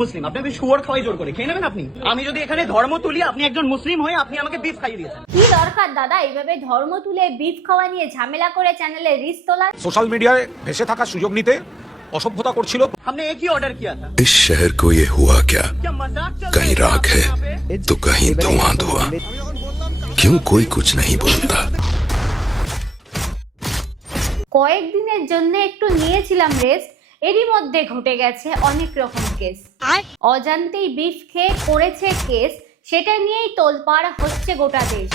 মুসলিম, আপনি শুয়োর খাওয়াই জোর করে খেয়ে নেবেন আপনি। আমি যদি এখানে ধর্ম তুলি, আপনি একজন মুসলিম হয়ে আপনি আমাকে বিফ খাইয়ে দিয়েছেন। কি দরকার দাদা এইভাবে ধর্ম তুলে বিফ খাওয়া নিয়ে ঝামেলা করে চ্যানেলে রিচ তোলার? সোশ্যাল মিডিয়ায় ভেসে থাকার সুযোগ নিতে অসভ্যতা করছিল। हमने एक ही ऑर्डर किया था। इस शहर को ये हुआ क्या? क्या मजाक चल कहीं राख है तो कहीं धुआं धुआं। क्यों कोई कुछ नहीं बोलता? কয়েকদিনের জন্য একটু নিয়েছিলাম রেস্ট, এরই মধ্যে ঘটে গেছে অনেক রকম কেস। অজান্তেই বিফ খেয়ে করেছে কেস, সেটা নিয়েই তোলপাড় হচ্ছে গোটা দেশ।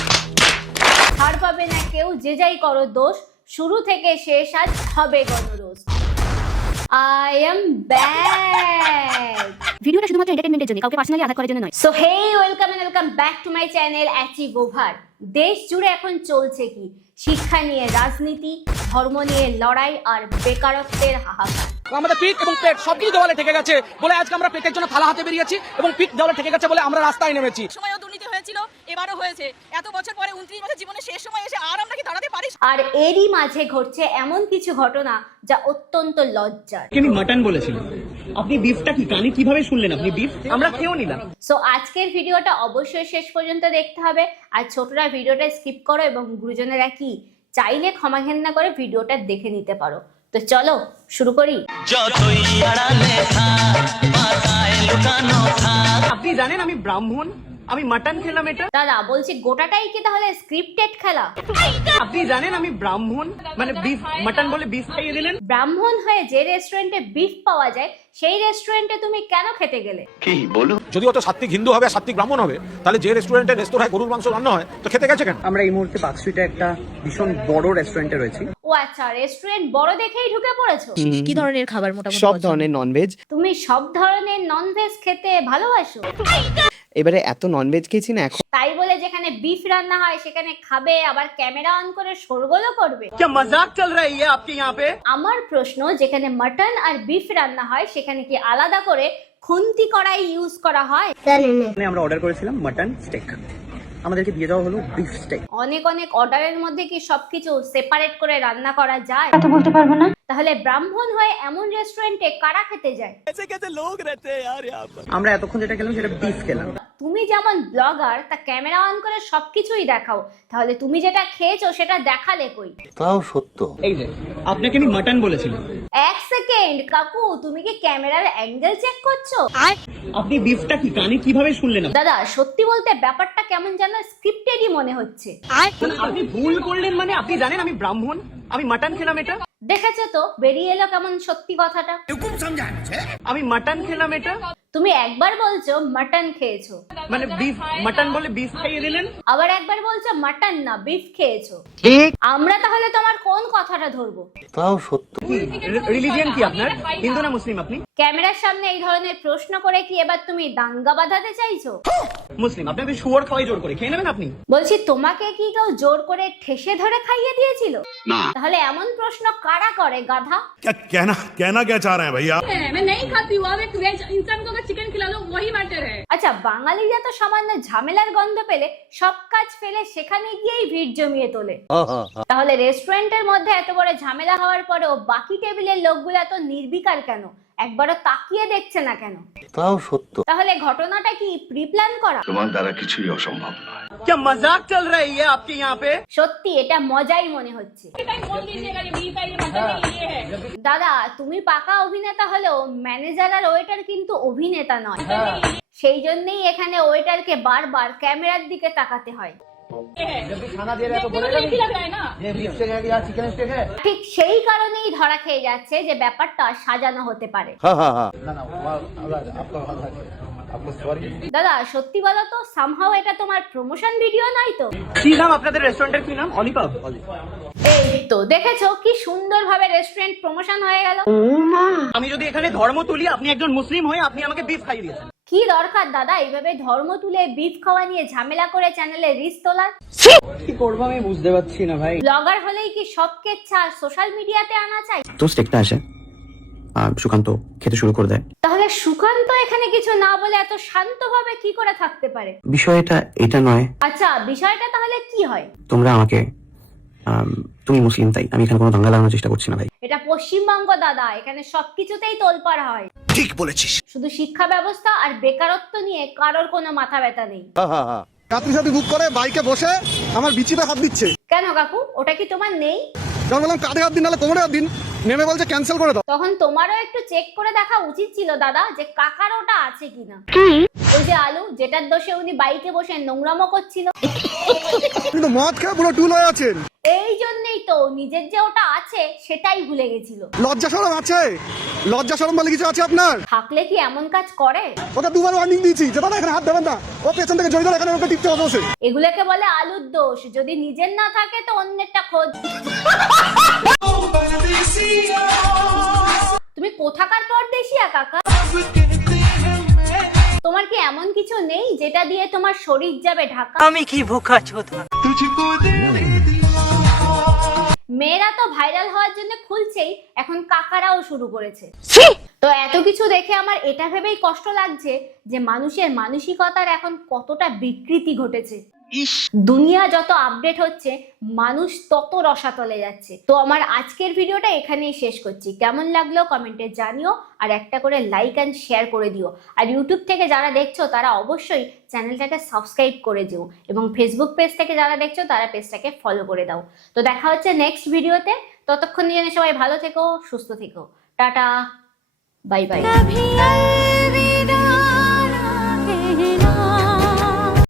ছাড় পাবে না কেউ, যে যাই করো দোষ, শুরু থেকে শেষ আজ হবে গণরোজ। I am back. ভিডিওটা শুধুমাত্র এন্টারটেইনমেন্টের জন্য, কাউকে পার্সোনালি আঘাত করার জন্য নয়। So hey, welcome and welcome back to my channel achieve over. দেশ জুড়ে এখন চলছে কি? শিক্ষা নিয়ে রাজনীতি, ধর্ম নিয়ে লড়াই আর বেকারত্বের হাহাকার। আমাদের পিঠ এবং পেট সবকিছু দেওয়ালে ঠেকে গেছে বলে আজকে আমরা পেটের জন্য থালা হাতে বেরিয়েছি এবং পিঠ দেওয়ালে ঠেকে গেছে বলে আমরা রাস্তায় নেমেছি। সময়ও দুর্নীতি হয়েছিল, এবারও হয়েছে। এত বছর পরে 29 বছর জীবনের শেষ সময় এসে আর আমরা কি দাঁড়াতে পারি? আর এরই মাঝে ঘটছে এমন কিছু ঘটনা যা অত্যন্ত লজ্জার। আমি মাটন বলেছিলাম, আপনি বিফটা কি কানে কিভাবে শুনলেন? আপনি বিফ আমরা খেয়েও নিলাম। সো আজকের ভিডিওটা অবশ্যই শেষ পর্যন্ত দেখতে হবে। আর ছোটরা ভিডিওটা স্কিপ করো এবং গুরুজনেরা কি চাইলে ক্ষমা ঘেন্না করে ভিডিওটা দেখে নিতে পারো। তো চলো শুরু করি। আপনি জানেন আমি ব্রাহ্মণ, আমি মাটন খেলাম এটা। দাদা বলছি গোটাটাই কি তাহলে স্ক্রিপ্টেড খেলা? আপনি জানেন আমি ব্রাহ্মণ, মানে বিফ মাটন বলে বিফ খাইয়ে দিলেন। ব্রাহ্মণ হয়ে যে রেস্টুরেন্টে বিফ পাওয়া যায় সেই রেস্টুরেন্টে তুমি কেন খেতে গেলে? যদি অত সাত্বিক হিন্দু হবে, সাত্বিক ব্রাহ্মণ হবে, তাহলে যে রেস্টুরেন্টে রেস্তোরাঁয় গরুর মাংস রান্না হয় তো খেতে গেছে কেন? আমরা এই মুহূর্তে পার্ক স্ট্রিটে একটা ভীষণ বড় রেস্টুরেন্টে রয়েছি। ও আচ্ছা, রেস্টুরেন্ট বড় দেখেই ঢুকে পড়েছো। কি ধরনের খাবার মোটামুটি? সব ধরনের ননভেজ। তুমি সব ধরনের ননভেজ খেতে ভালোবাসো? এবারে এত ননভেজ খেয়েছি না এখন। তাই বলে যেখানে বিফ রান্না হয় সেখানে খাবে, আবার ক্যামেরা অন করে শোরগোলও করবে? क्या मजाक चल रही है आपके यहाँ पे? আমার প্রশ্ন, যেখানে মাটন আর বিফ রান্না হয় সেখানে কি আলাদা করে খুন্তি কড়াই ইউজ করা হয়? আমরা অর্ডার করেছিলাম মাটন স্টেক, আমাদেরকে দিয়ে দেওয়া হলো বিফ স্টেক। অনেক অনেক অর্ডারের মধ্যে কি সবকিছু সেপারেট করে রান্না করা যায়? তা বলতে পারবো না। তাহলে ব্রাহ্মণ হয়ে এমন রেস্টুরেন্টে কারা খেতে যায়? আমরা এতক্ষণ যেটা খেলাম সেটা বিফ খেলাম। তুমি যেমন ব্লগার, তা ক্যামেরা অন করে সবকিছুই দেখাও, তাহলে তুমি যেটা খেয়েছো সেটা দেখালে কই? এই যে আপনাকে আমি মাটন বলেছিলাম। এক সেকেন্ড কাকু, তুমি কি ক্যামেরার অ্যাঙ্গেল চেক করছো? আপনি বিফটা কি কানে কিভাবে শুনলেন? দাদা সত্যি বলতে ব্যাপারটা কেমন যেন স্ক্রিপ্টেডই মনে হচ্ছে। আপনি ভুল করলেন, মানে আপনি জানেন আমি ব্রাহ্মণ, আমি মাটন খেলাম এটা। দেখেছো তো বেরিয়ে এলো কেমন সত্যি কথাটা। আমি মাটন খেলাম এটা, তুমি একবার বলছো মাটন খেয়েছো, মানে বিফ মাটন বলে বিফ খাইয়ে দিলেন। আবার একবার বলছো মাটন না বিফ খেয়েছো। আমরা তাহলে তোমার কোন কথাটা ধরবো? রিলিজিয়ন কি আপনার? হিন্দু না মুসলিম আপনি? ক্যামেরার সামনে এই ধরনের প্রশ্ন করে কি এবার তুমি দাঙ্গা বাঁধাতে চাইছো? মুসলিম, আপনি শুয়োর খাওয়াই জোর করে খেয়ে নেবেন আপনি। বলছি তোমাকে কি কেউ জোর করে ঠেসে ধরে খাইয়ে দিয়েছিল? তাহলে এমন প্রশ্ন কারা করে গাধা? कहना क्या चाह रहे हैं भैया? मैं नहीं खाती हूँ, आप एक वेज इंसान को अगर चिकन खिला दो वही मैटर है। আচ্ছা, বাঙালিরা তো সামান্য ঝামেলার গন্ধ পেলে সব কাজ ফেলে সেখানে গিয়েই ভিড় জমিয়ে তোলে। তাহলে রেস্টুরেন্টের মধ্যে এত বড় ঝামেলা হওয়ার পরেও বাকি টেবিলের লোকগুলো এত নির্বিকার কেন? একবারও তাকিয়ে দেখছে না কেন? তাহলে ঘটনাটা কি প্রি প্ল্যান করা? তোমার দ্বারা কিছুই অসম্ভব নয়। क्या मजाक चल रही है आपके यहाँ पे? সত্যি এটা মজাই মনে হচ্ছে। बोल दीजिएगा ये बीफ है, ये मटन है, ये है। দাদা তুমি পাকা অভিনেতা হলেও ম্যানেজার আর ওয়েটার কিন্তু অভিনেতা নয়। সেই জন্যই এখানে ওয়েটারকে বারবার ক্যামেরার দিকে তাকাতে হয়। ঠিক সেই কারণেই ধরা খেয়ে যাচ্ছে যে ব্যাপারটা সাজানো হতে পারে। দাদা সত্যি বলো তো, সামহাও এটা তোমার প্রমোশন ভিডিও নয় তো? কি নাম আপনাদের রেস্টুরেন্টের? কি নাম? অলিপাব। এই তো দেখেছো কি সুন্দরভাবে রেস্টুরেন্ট প্রমোশন হয়ে গেল। আমি যদি এখানে ধর্ম তুলি, আপনি একজন মুসলিম হয়ে আপনি আমাকে বিফ খাইয়ে দিয়েছেন। কি দরকার দাদা এইভাবে ধর্ম তুলে বিফ খাওয়া নিয়ে ঝামেলা করে চ্যানেলে রিচ তোলার? কি করবো আমি বুঝতে পারছি না ভাই। ব্লগার হলেই কি সব কেচ্ছা সোশ্যাল মিডিয়াতে আনা চাই? তো স্টেকটা আসে, সুকান্ত খেতে শুরু করে দেয়। তাহলে সুকান্ত এখানে কিছু না বলে এত শান্তভাবে কি করে থাকতে পারে? বিষয়টা এটা নয়। আচ্ছা, বিষয়টা তাহলে কি হয়? তোমরা আমাকে তুমি মুসলিম তাই আমি এখানে কোনো দাঙ্গা লাগানোর চেষ্টা করছি না ভাই। এটা পশ্চিমবঙ্গ দাদা, এখানে সবকিছুতেই তোলপাড় হয়। ঠিক বলেছিস। শুধু শিক্ষা ব্যবস্থা আর বেকারত্ব নিয়ে কারোর কোনো মাথা ব্যথা নেই। যাত্রী সাথী বুক করে বাইকে বসে আমার বিচিতে হাত দিচ্ছে। কেন কাকু, ওটা কি তোমার নেই? যখন বললাম কাঁধে হাত দিন নাহলে কোমরে হাত দিন, নেমে বলছে ক্যান্সেল করে দাও। তখন তোমারও একটু চেক করে দেখা উচিত ছিল দাদা, যে কাকার ওটা আছে কিনা। ওই যে আলু, যেটার দোষে উনি বাইকে বসে নোংরামো করছিল। কিন্তু মদ খেয়ে পুরো টুল হয়ে আছেন। এই জন্যই তো নিজের যে ওটা আছে সেটাই ভুলে গেছিল। লজ্জা শরম আছে? লজ্জা শরম বলে কিছু আছে আপনার? থাকলে কি এমন কাজ করে? ওকে দুবার ওয়ার্নিং দিয়েছি যে দাদা এখানে হাত দেবেন না, ও পেছন থেকে জড়িয়ে ধরে এখানে ওকে টিপতে হবে বসে। এগুলোকে বলে আলুর দোষ। যদি নিজের না থাকে তো অন্যেরটা খোঁজ। তুমি কোথাকার পরদেশিয়া কাকা? তোমার কি এমন কিছু নেই যেটা দিয়ে তোমার শরীর যাবে ঢাকা? আমি কি বোকা চোদা। মেয়েরা তো ভাইরাল হওয়ার জন্য খুলছেই, এখন কাকারাও শুরু করেছে। তো এত কিছু দেখে আমার এটা ভেবেই কষ্ট লাগছে যে মানুষের মানসিকতার এখন কতটা বিকৃতি ঘটেছে। দুনিয়া যত আপডেট হচ্ছে মানুষ তত রসাতলে যাচ্ছে। তো আমার আজকের ভিডিওটা এখানেই শেষ করছি। কেমন লাগলো কমেন্টে জানিও, আর একটা করে লাইক এন্ড শেয়ার করে দিও। আর ইউটিউব থেকে যারা দেখছো তারা অবশ্যই চ্যানেলটাকে সাবস্ক্রাইব করে দিও, এবং ফেসবুক পেজ থেকে যারা দেখছো তারা পেজটাকে ফলো করে দাও। তো দেখা হচ্ছে নেক্সট ভিডিওতে। ততক্ষণ জন্য সবাই ভালো থেকো, সুস্থ থেকো। Tata, bye bye.